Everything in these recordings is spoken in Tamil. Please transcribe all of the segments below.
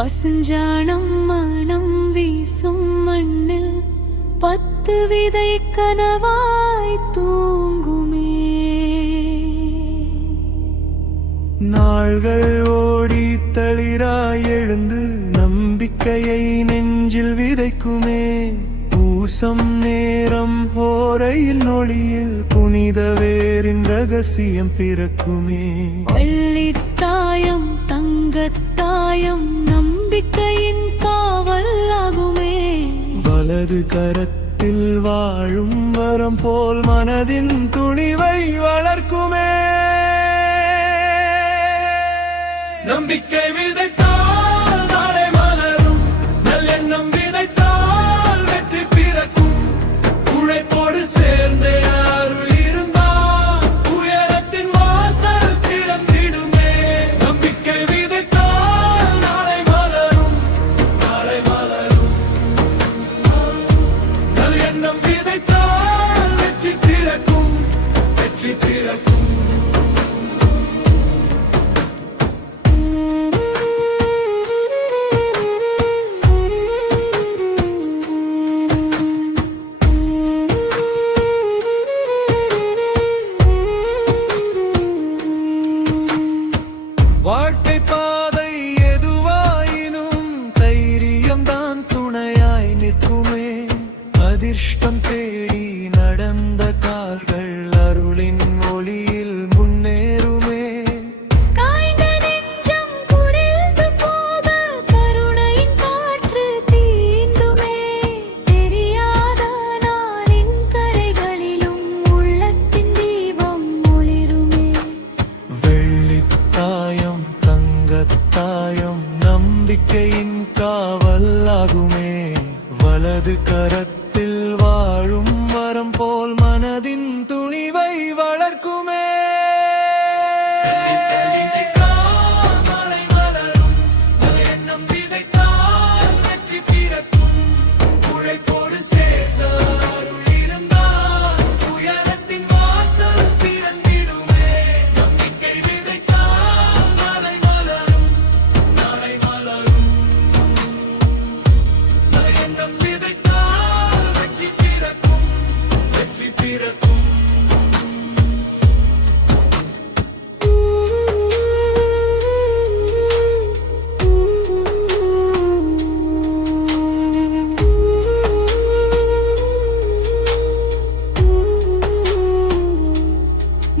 பசுஞ்சாணம் மனம் வீசும் மண்ணில் 10 விதை கனவாய் தூங்குமே. நாள்கள் ஓடி தளிராய் எழுந்து நம்பிக்கையை நெஞ்சில் விதைக்குமே. பூசம் நேரம் ஓரையில் ஒளியில் புனித வேரின் ரகசியம் பிறக்குமே. வெள்ளித்தாயம் தங்கத்தாயம் நம்பிக்கையின் காவல் ஆகுமே. வலது கரத்தில் வாழும் வரம் போல் மனதின் துணிவை வளர்க்குமே. நம்பிக்கை விதைத்தால் நாளை மலரும், நல்லெண்ணம் விதைத்தால் வெற்றி பிறக்கும். உழைப்போடு சேர்ந்தே அருள் இருந்தால் உயரத்தின் வாசல் திறந்திடுமே. நம்பிக்கை விதைத்தால் நாளை மலரும், நாளை மலரும். நல்லெண்ணம் விதைத்தால் வெற்றி பிறக்கும், வெற்றி பிறக்கும். வாழ்க்கை பாதை எதுவாயினும் தைரியம்தான் துணையாய் நிற்குமே. அதிர்ஷ்டம் தேடி நடந்த கால்கள் அருளின் ஒளியில் முன்னேறுமே. காய்ந்த நெஞ்சம் குளிர்ந்து போக கருணையின் காற்று தீந்துமே. தெரியாத நாளின் கரைகளிலும் உள்ளத்தின் தீபம் ஒளிருமே. வெள்ளித்தாயம் தங்கத்தாயம் நம்பிக்கையின் காவலாகுமே. வலது கரத்தில் வாழும் வரம் போல் மனதின் துணிவை வளர்க்குமே.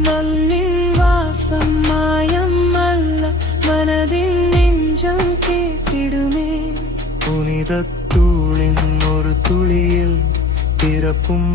மண்ணின் வாசம் மாயம் அல்ல, மனதின் நெஞ்சம் கேட்டிடுமே. புனித தூளின் ஒரு துளியில் பிறப்பும்